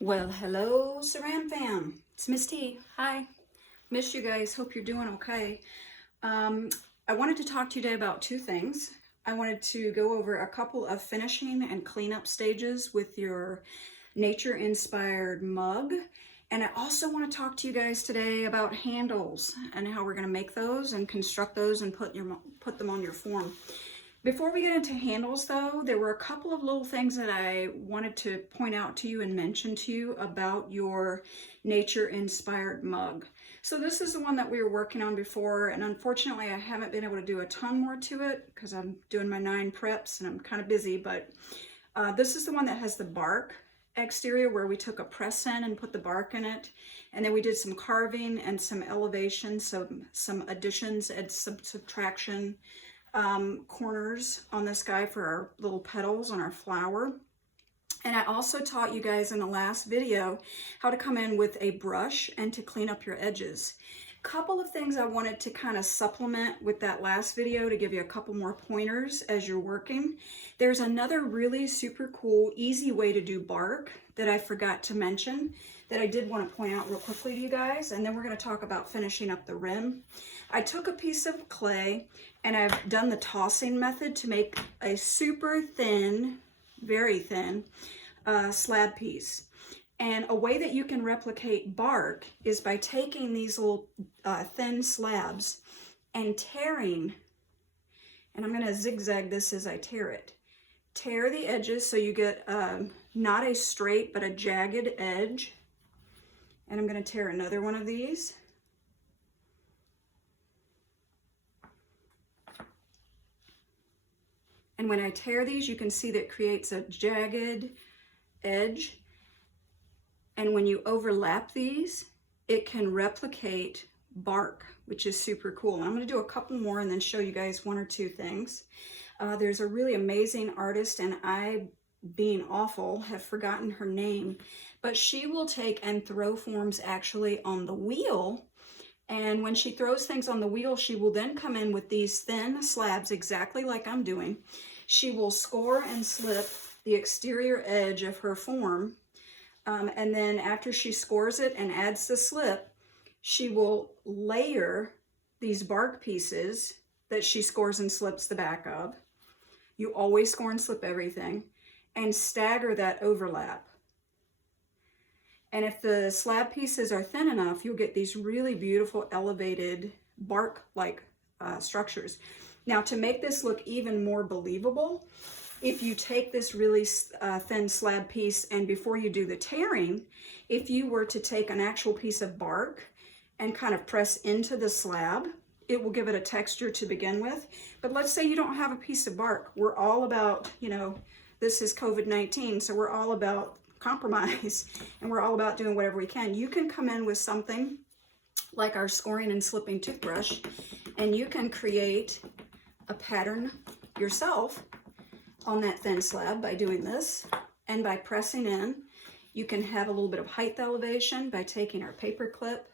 Well, hello, Saran fam. It's Miss T. Hi. Miss you guys. Hope you're doing okay. I wanted to talk to you today about two things. I wanted to go over a couple of finishing and cleanup stages with your nature-inspired mug. And I also want to talk to you guys today about handles and how we're going to make those and construct those and put them on your form. Before we get into handles though, there were a couple of little things that I wanted to point out to you and mention to you about your nature-inspired mug. So this is the one that we were working on before, and unfortunately I haven't been able to do a ton more to it because I'm doing my 9 preps and I'm kind of busy, but this is the one that has the bark exterior where we took a press in and put the bark in it, and then we did some carving and some elevation, some additions and some subtraction corners on this guy for our little petals on our flower. And I also taught you guys in the last video how to come in with a brush and to clean up your edges. Couple of things I wanted to kind of supplement with that last video to give you a couple more pointers as you're working. There's another really super cool, easy way to do bark that I forgot to mention that I did want to point out real quickly to you guys, and then we're going to talk about finishing up the rim. I took a piece of clay and I've done the tossing method to make a super thin, very thin slab piece. And a way that you can replicate bark is by taking these little thin slabs and tearing, and I'm going to zigzag this as I tear it. Tear the edges so you get not a straight but a jagged edge. And I'm going to tear another one of these. And when I tear these, you can see that it creates a jagged edge. And when you overlap these, it can replicate bark, which is super cool. And I'm going to do a couple more and then show you guys one or two things. There's a really amazing artist, and I, being awful, have forgotten her name, but she will take and throw forms actually on the wheel. And when she throws things on the wheel, she will then come in with these thin slabs, exactly like I'm doing. She will score and slip the exterior edge of her form. And then after she scores it and adds the slip, she will layer these bark pieces that she scores and slips the back of. You always score and slip everything, and stagger that overlap. And if the slab pieces are thin enough, you'll get these really beautiful elevated bark-like structures. Now, to make this look even more believable, if you take this really thin slab piece and before you do the tearing, if you were to take an actual piece of bark and kind of press into the slab, it will give it a texture to begin with. But let's say you don't have a piece of bark. We're all about, you know, this is COVID-19, so we're all about compromise and we're all about doing whatever we can. You can come in with something like our scoring and slipping toothbrush, and you can create a pattern yourself on that thin slab by doing this, and by pressing in. You can have a little bit of height elevation by taking our paper clip,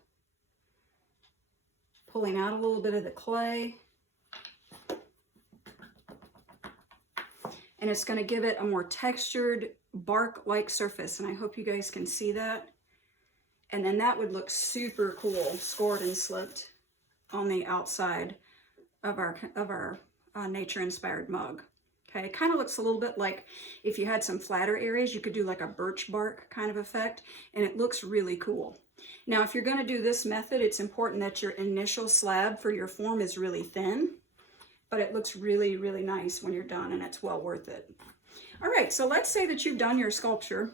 pulling out a little bit of the clay, and it's going to give it a more textured bark-like surface, and I hope you guys can see that. And then that would look super cool, scored and slipped on the outside of our nature-inspired mug. Okay, it kind of looks a little bit like if you had some flatter areas, you could do like a birch bark kind of effect, and it looks really cool. Now, if you're going to do this method, it's important that your initial slab for your form is really thin, but it looks really, really nice when you're done, and it's well worth it. All right, so let's say that you've done your sculpture,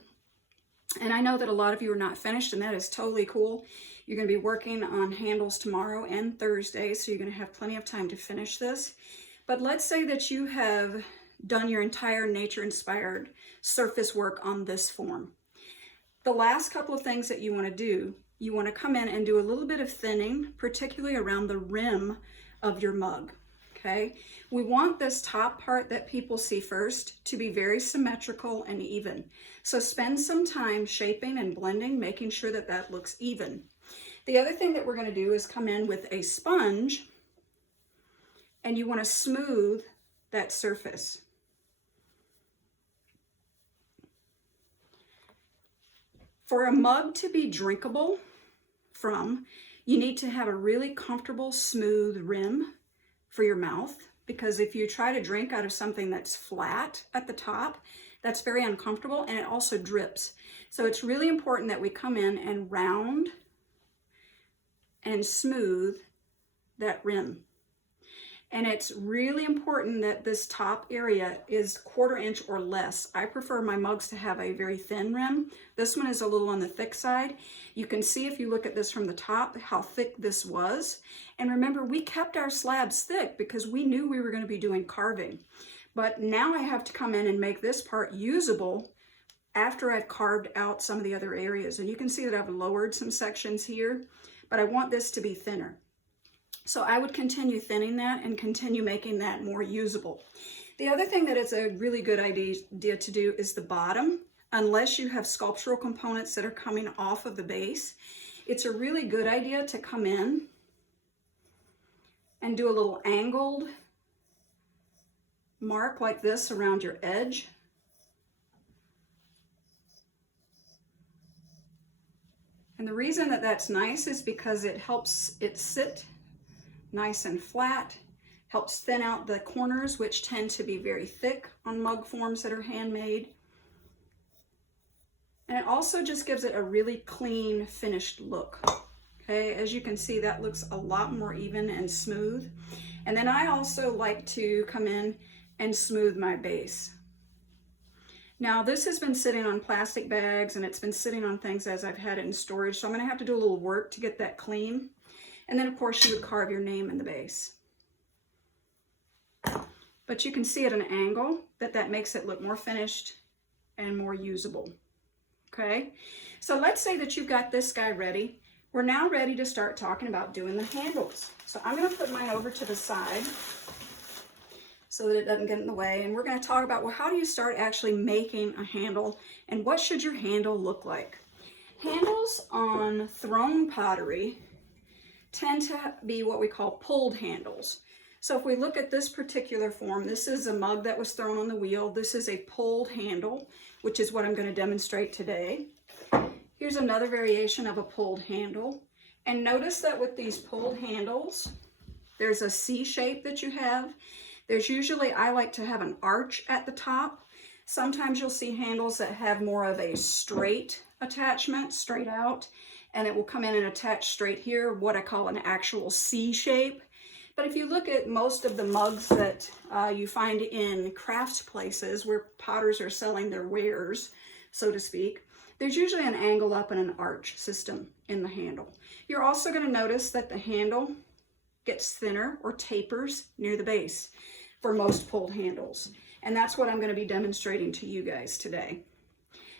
and I know that a lot of you are not finished, and that is totally cool. You're going to be working on handles tomorrow and Thursday, so you're going to have plenty of time to finish this. But let's say that you have done your entire nature-inspired surface work on this form. The last couple of things that you want to do, you want to come in and do a little bit of thinning, particularly around the rim of your mug. Okay, we want this top part that people see first to be very symmetrical and even. So spend some time shaping and blending, making sure that that looks even. The other thing that we're going to do is come in with a sponge, and you want to smooth that surface. For a mug to be drinkable from, you need to have a really comfortable, smooth rim for your mouth, because if you try to drink out of something that's flat at the top, that's very uncomfortable, and it also drips. So it's really important that we come in and round and smooth that rim. And it's really important that this top area is 1/4 inch or less. I prefer my mugs to have a very thin rim. This one is a little on the thick side. You can see if you look at this from the top how thick this was. And remember, we kept our slabs thick because we knew we were going to be doing carving. But now I have to come in and make this part usable after I've carved out some of the other areas. And you can see that I've lowered some sections here, but I want this to be thinner. So I would continue thinning that and continue making that more usable. The other thing that is a really good idea to do is the bottom. Unless you have sculptural components that are coming off of the base, it's a really good idea to come in and do a little angled mark like this around your edge. And the reason that that's nice is because it helps it sit nice and flat, helps thin out the corners, which tend to be very thick on mug forms that are handmade. And it also just gives it a really clean, finished look. Okay, as you can see, that looks a lot more even and smooth. And then I also like to come in and smooth my base. Now this has been sitting on plastic bags and it's been sitting on things as I've had it in storage, so I'm gonna have to do a little work to get that clean. And then of course you would carve your name in the base. But you can see at an angle that makes it look more finished and more usable. Okay, so let's say that you've got this guy ready. We're now ready to start talking about doing the handles. So I'm gonna put mine over to the side so that it doesn't get in the way. And we're gonna talk about, well, how do you start actually making a handle and what should your handle look like? Handles on thrown pottery tend to be what we call pulled handles. So if we look at this particular form, this is a mug that was thrown on the wheel. This is a pulled handle, which is what I'm going to demonstrate today. Here's another variation of a pulled handle. And notice that with these pulled handles, there's a C shape that you have. There's usually, I like to have an arch at the top. Sometimes you'll see handles that have more of a straight attachment, straight out, and it will come in and attach straight here, what I call an actual C shape. But if you look at most of the mugs that you find in craft places where potters are selling their wares, so to speak, there's usually an angle up and an arch system in the handle. You're also going to notice that the handle gets thinner or tapers near the base for most pulled handles. And that's what I'm going to be demonstrating to you guys today.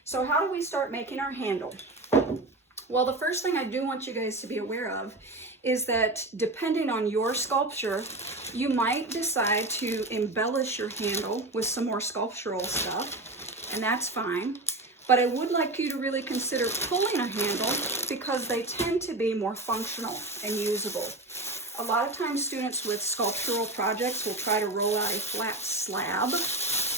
So how do we start making our handle? Well, the first thing I do want you guys to be aware of is that depending on your sculpture, you might decide to embellish your handle with some more sculptural stuff, and that's fine. But I would like you to really consider pulling a handle because they tend to be more functional and usable. A lot of times students with sculptural projects will try to roll out a flat slab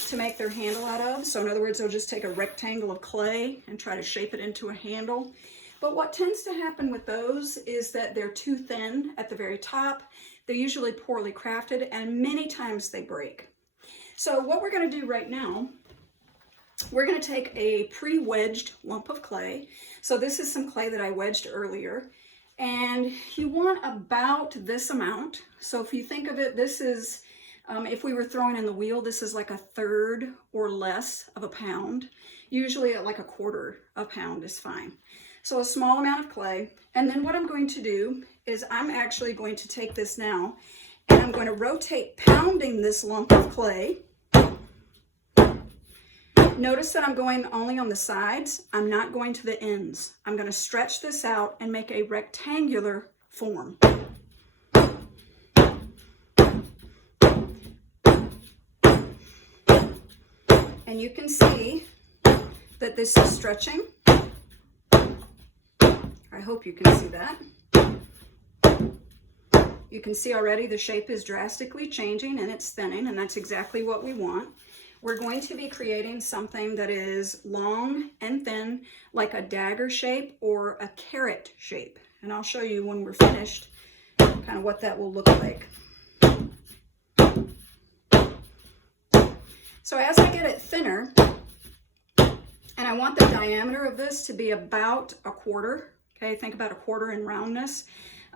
to make their handle out of. So in other words, they'll just take a rectangle of clay and try to shape it into a handle. But what tends to happen with those is that they're too thin at the very top. They're usually poorly crafted and many times they break. So what we're going to do right now, we're going to take a pre-wedged lump of clay. So this is some clay that I wedged earlier. And you want about this amount. So if you think of it, this is, if we were throwing in the wheel, this is like 1/3 or less of a pound. Usually like 1/4 a pound is fine. So a small amount of clay. And then what I'm going to do is I'm actually going to take this now and I'm going to rotate pounding this lump of clay. Notice that I'm going only on the sides. I'm not going to the ends. I'm going to stretch this out and make a rectangular form. And you can see that this is stretching. I hope you can see that. You can see already the shape is drastically changing and it's thinning, and that's exactly what we want. we're going to be creating something that is long and thin, like a dagger shape or a carrot shape. And I'll show you when we're finished kind of what that will look like. So as I get it thinner, and I want the diameter of this to be about 1/4, okay, think about 1/4 in roundness,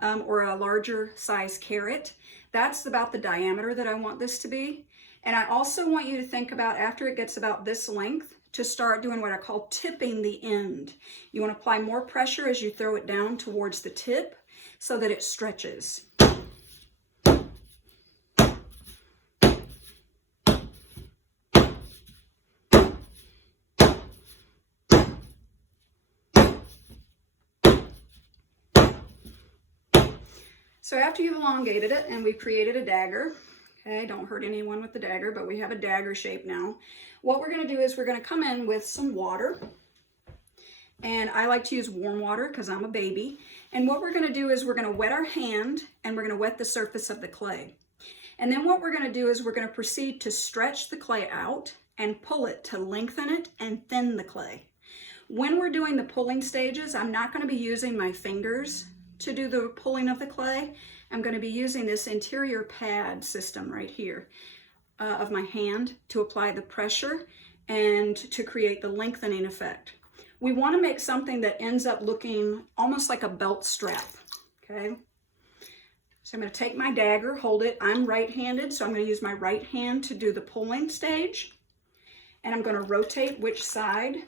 or a larger size carrot. That's about the diameter that I want this to be. And I also want you to think about, after it gets about this length, to start doing what I call tipping the end. You want to apply more pressure as you throw it down towards the tip so that it stretches. So after you've elongated it and we've created a dagger, okay, don't hurt anyone with the dagger, but we have a dagger shape now. What we're going to do is we're going to come in with some water. And I like to use warm water because I'm a baby. And what we're going to do is we're going to wet our hand and we're going to wet the surface of the clay. And then what we're going to do is we're going to proceed to stretch the clay out and pull it to lengthen it and thin the clay. When we're doing the pulling stages, I'm not going to be using my fingers to do the pulling of the clay. I'm going to be using this interior pad system right here of my hand to apply the pressure and to create the lengthening effect. We want to make something that ends up looking almost like a belt strap, okay? So I'm going to take my dagger, hold it. I'm right-handed, so I'm going to use my right hand to do the pulling stage. And I'm going to rotate which side.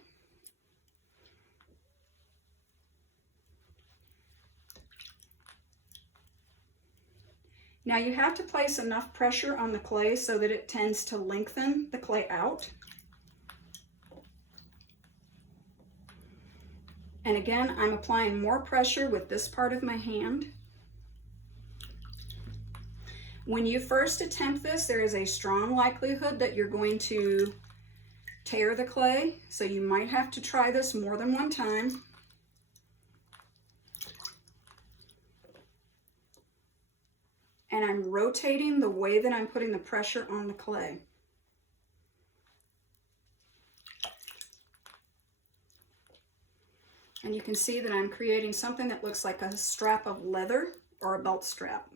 Now you have to place enough pressure on the clay so that it tends to lengthen the clay out. And again, I'm applying more pressure with this part of my hand. When you first attempt this, there is a strong likelihood that you're going to tear the clay, so you might have to try this more than one time. And I'm rotating the way that I'm putting the pressure on the clay. And you can see that I'm creating something that looks like a strap of leather or a belt strap,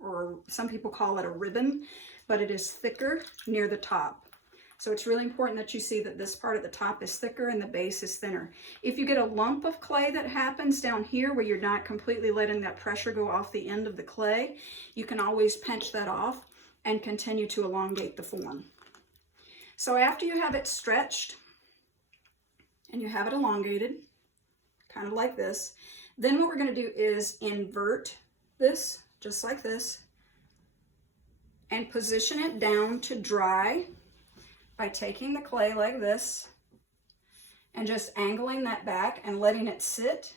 or some people call it a ribbon, but it is thicker near the top. So it's really important that you see that this part at the top is thicker and the base is thinner. If you get a lump of clay that happens down here where you're not completely letting that pressure go off the end of the clay, you can always pinch that off and continue to elongate the form. So after you have it stretched and you have it elongated, kind of like this, then what we're going to do is invert this, just like this, and position it down to dry by taking the clay like this and just angling that back and letting it sit.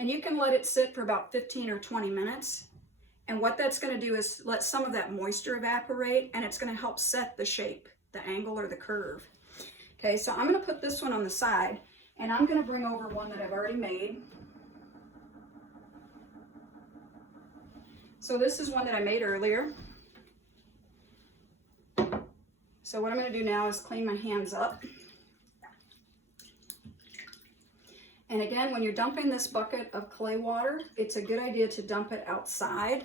And you can let it sit for about 15 or 20 minutes. And what that's going to do is let some of that moisture evaporate, and it's going to help set the shape, the angle or the curve. Okay, so I'm going to put this one on the side, and I'm going to bring over one that I've already made. So this is one that I made earlier. So what I'm going to do now is clean my hands up. And again, when you're dumping this bucket of clay water, it's a good idea to dump it outside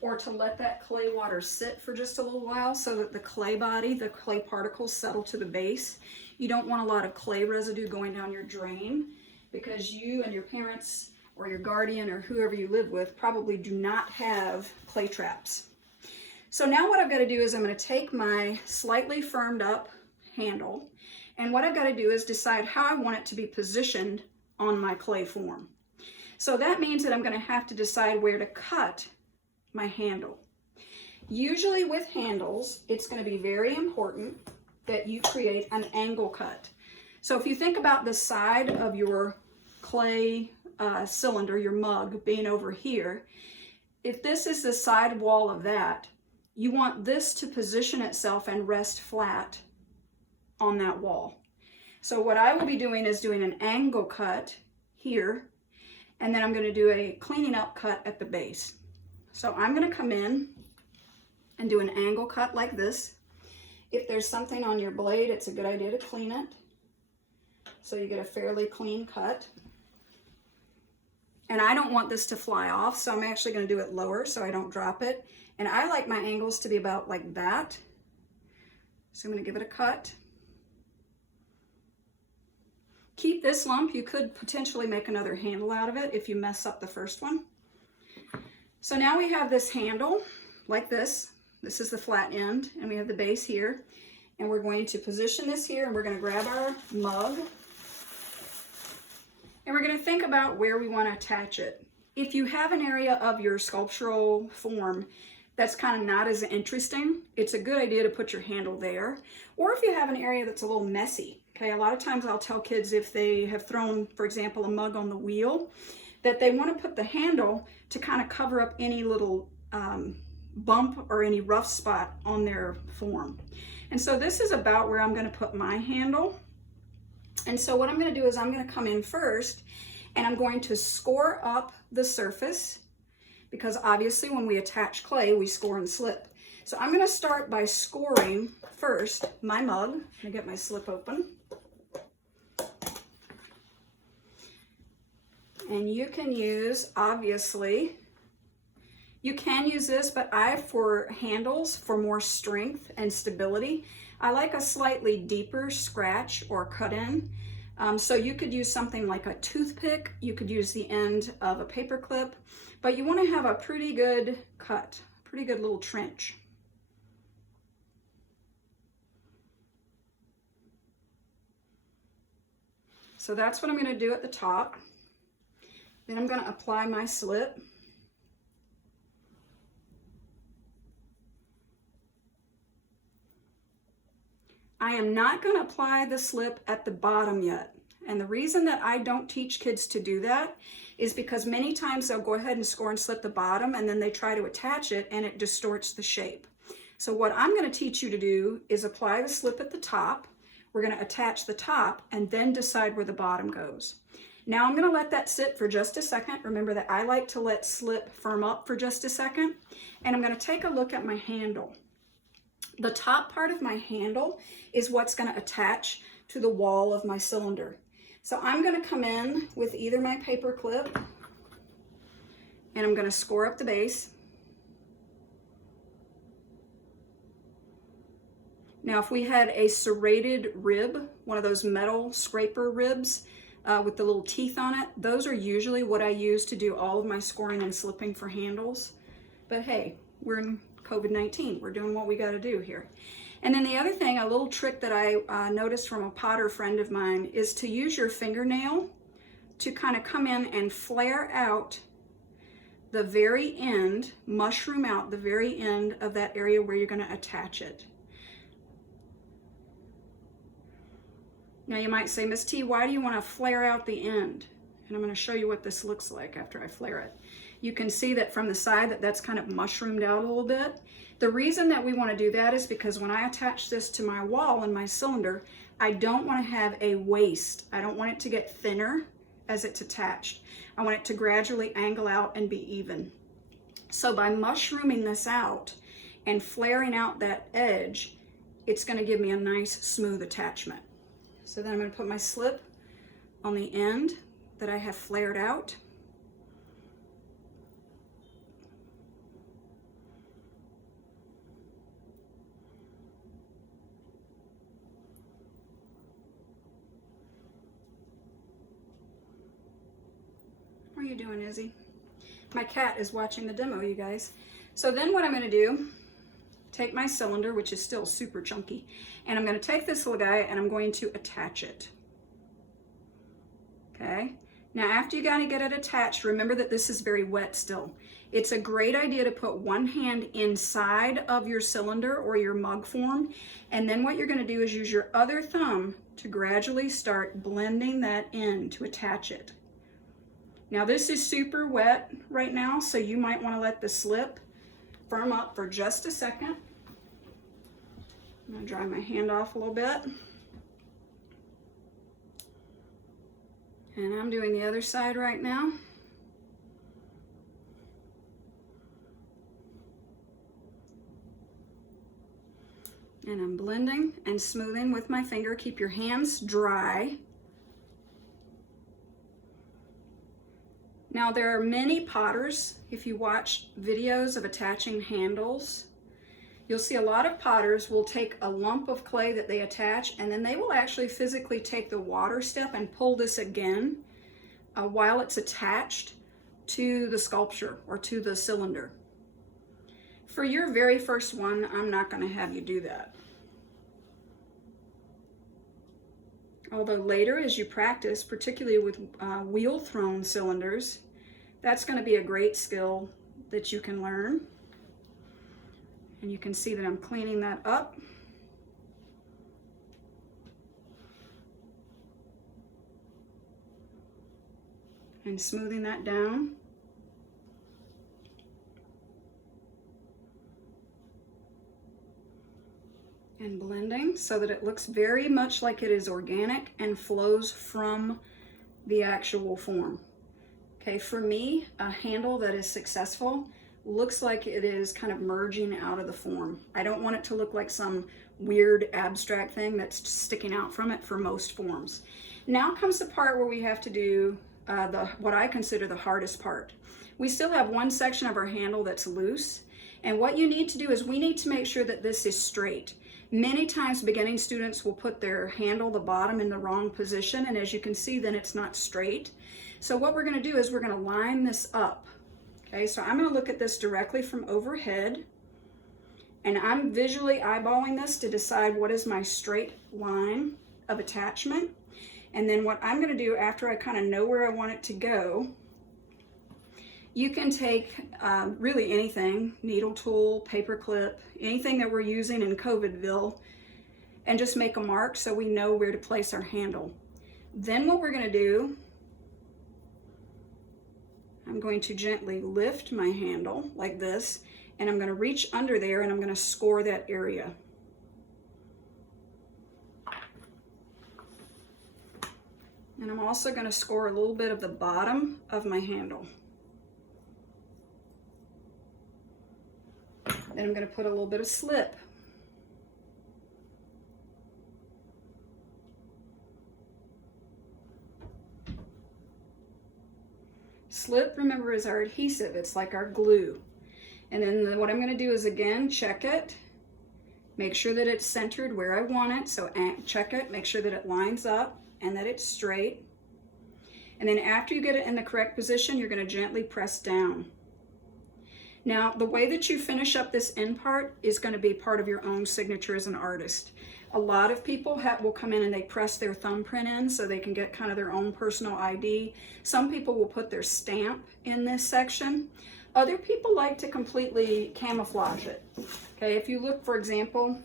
or to let that clay water sit for just a little while so that the clay body, the clay particles settle to the base. You don't want a lot of clay residue going down your drain because you and your parents or your guardian or whoever you live with probably do not have clay traps. So now what I've got to do is I'm going to take my slightly firmed up handle, and what I've got to do is decide how I want it to be positioned on my clay form. So that means that I'm going to have to decide where to cut my handle. Usually with handles, it's going to be very important that you create an angle cut. So if you think about the side of your clay cylinder, your mug being over here, if this is the side wall of that, you want this to position itself and rest flat on that wall. So what I will be doing is doing an angle cut here, and then I'm going to do a cleaning up cut at the base. So I'm going to come in and do an angle cut like this. If there's something on your blade, it's a good idea to clean it so you get a fairly clean cut. And I don't want this to fly off, so I'm actually going to do it lower so I don't drop it. And I like my angles to be about like that. So I'm going to give it a cut. Keep this lump. You could potentially make another handle out of it if you mess up the first one. So now we have this handle like this. This is the flat end, and we have the base here. And we're going to position this here, and we're going to grab our mug. And we're going to think about where we want to attach it. If you have an area of your sculptural form that's kind of not as interesting, it's a good idea to put your handle there. Or if you have an area that's a little messy, okay? A lot of times I'll tell kids if they have thrown, for example, a mug on the wheel, that they want to put the handle to kind of cover up any little bump or any rough spot on their form. And so this is about where I'm going to put my handle. And so what I'm going to do is I'm going to come in first and I'm going to score up the surface, because obviously when we attach clay, we score and slip. So I'm going to start by scoring first my mug. I'm going to get my slip open. And you can use, obviously, you can use this, but for handles, for more strength and stability, I like a slightly deeper scratch or cut in. So you could use something like a toothpick, you could use the end of a paper clip, but you want to have a pretty good cut, pretty good little trench. So that's what I'm going to do at the top. Then I'm going to apply my slip. I am not going to apply the slip at the bottom yet. And the reason that I don't teach kids to do that is because many times they'll go ahead and score and slip the bottom and then they try to attach it and it distorts the shape. So what I'm going to teach you to do is apply the slip at the top. We're going to attach the top and then decide where the bottom goes. Now I'm going to let that sit for just a second. Remember that I like to let slip firm up for just a second. And I'm going to take a look at my handle. The top part of my handle is what's going to attach to the wall of my cylinder. So I'm going to come in with either my paper clip and I'm going to score up the base. Now if we had a serrated rib, one of those metal scraper ribs with the little teeth on it, those are usually what I use to do all of my scoring and slipping for handles. But hey, we're in COVID-19. We're doing what we got to do here. And then the other thing, a little trick that I noticed from a potter friend of mine, is to use your fingernail to kind of come in and flare out the very end, mushroom out the very end of that area where you're going to attach it. Now you might say, Miss T, why do you want to flare out the end? And I'm going to show you what this looks like after I flare it. You can see that from the side that's kind of mushroomed out a little bit. The reason that we want to do that is because when I attach this to my wall in my cylinder, I don't want to have a waste. I don't want it to get thinner as it's attached. I want it to gradually angle out and be even. So by mushrooming this out and flaring out that edge, it's going to give me a nice smooth attachment. So then I'm going to put my slip on the end that I have flared out. What are you doing, Izzy? My cat is watching the demo, you guys. So then what I'm going to do, take my cylinder, which is still super chunky, and I'm going to take this little guy and I'm going to attach it. Okay? Now after you got to get it attached, remember that this is very wet still. It's a great idea to put one hand inside of your cylinder or your mug form, and then what you're going to do is use your other thumb to gradually start blending that in to attach it. Now this is super wet right now, so you might want to let the slip firm up for just a second. I'm going to dry my hand off a little bit. And I'm doing the other side right now. And I'm blending and smoothing with my finger. Keep your hands dry. Now there are many potters, if you watch videos of attaching handles, you'll see a lot of potters will take a lump of clay that they attach, and then they will actually physically take the water step and pull this again while it's attached to the sculpture or to the cylinder. For your very first one, I'm not going to have you do that. Although later, as you practice, particularly with wheel thrown cylinders, that's going to be a great skill that you can learn. And you can see that I'm cleaning that up. And smoothing that down. And blending so that it looks very much like it is organic and flows from the actual form. Okay, for me, a handle that is successful looks like it is kind of merging out of the form. I don't want it to look like some weird abstract thing that's sticking out from it for most forms. Now comes the part where we have to do what I consider the hardest part. We still have one section of our handle that's loose, and what you need to do is we need to make sure that this is straight. Many times beginning students will put their handle, the bottom, in the wrong position, and as you can see, then it's not straight. So what we're going to do is we're going to line this up. Okay, so I'm going to look at this directly from overhead, and I'm visually eyeballing this to decide what is my straight line of attachment. And then what I'm going to do after I kind of know where I want it to go, you can take really anything, needle tool, paper clip, anything that we're using in COVIDville, and just make a mark so we know where to place our handle. Then what we're going to do, I'm going to gently lift my handle like this, and I'm going to reach under there and I'm going to score that area. And I'm also going to score a little bit of the bottom of my handle. Then I'm going to put a little bit of slip. Slip, remember, is our adhesive. It's like our glue. And then what I'm going to do is, again, check it. Make sure that it's centered where I want it. So check it, make sure that it lines up and that it's straight. And then after you get it in the correct position, you're going to gently press down. Now, the way that you finish up this end part is going to be part of your own signature as an artist. A lot of people will come in and they press their thumbprint in so they can get kind of their own personal ID. Some people will put their stamp in this section. Other people like to completely camouflage it. Okay, if you look, for example,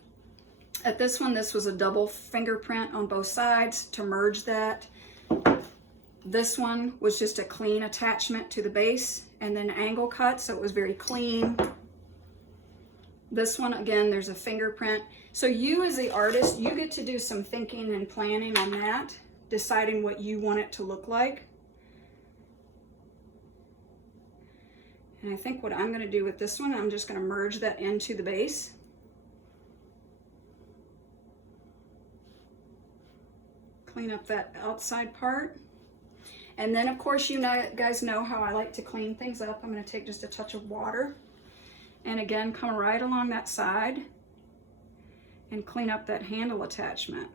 at this one, this was a double fingerprint on both sides to merge that. This one was just a clean attachment to the base and then angle cut, so it was very clean. This one, again, there's a fingerprint. So you as the artist, you get to do some thinking and planning on that, deciding what you want it to look like. And I think what I'm going to do with this one, I'm just going to merge that into the base. Clean up that outside part. And then, of course, you guys know how I like to clean things up. I'm going to take just a touch of water. And again, come right along that side and clean up that handle attachment.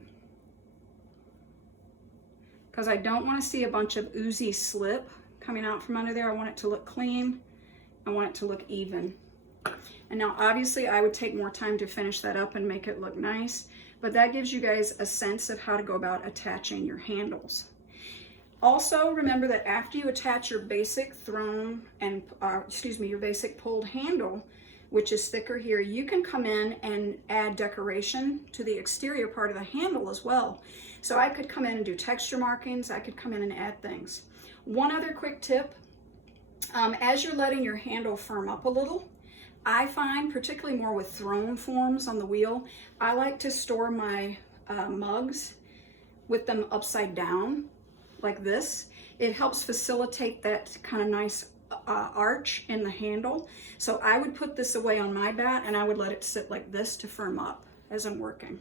Because I don't want to see a bunch of oozy slip coming out from under there. I want it to look clean. I want it to look even. And now, obviously, I would take more time to finish that up and make it look nice. But that gives you guys a sense of how to go about attaching your handles. Also, remember that after you attach your basic thrown and, your basic pulled handle, which is thicker here, you can come in and add decoration to the exterior part of the handle as well. So I could come in and do texture markings. I could come in and add things. One other quick tip, as you're letting your handle firm up a little, I find, particularly more with thrown forms on the wheel, I like to store my mugs with them upside down like this. It helps facilitate that kind of nice arch in the handle. So I would put this away on my bat and I would let it sit like this to firm up. as I'm working.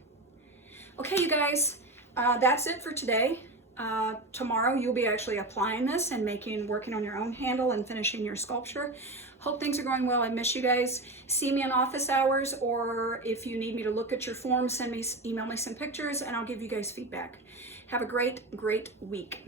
Okay, you guys, that's it for today. Tomorrow you'll be actually applying this and working on your own handle and finishing your sculpture. Hope things are going well. I miss you guys. See me in office hours, or if you need me to look at your form, email me some pictures and I'll give you guys feedback. Have a great week.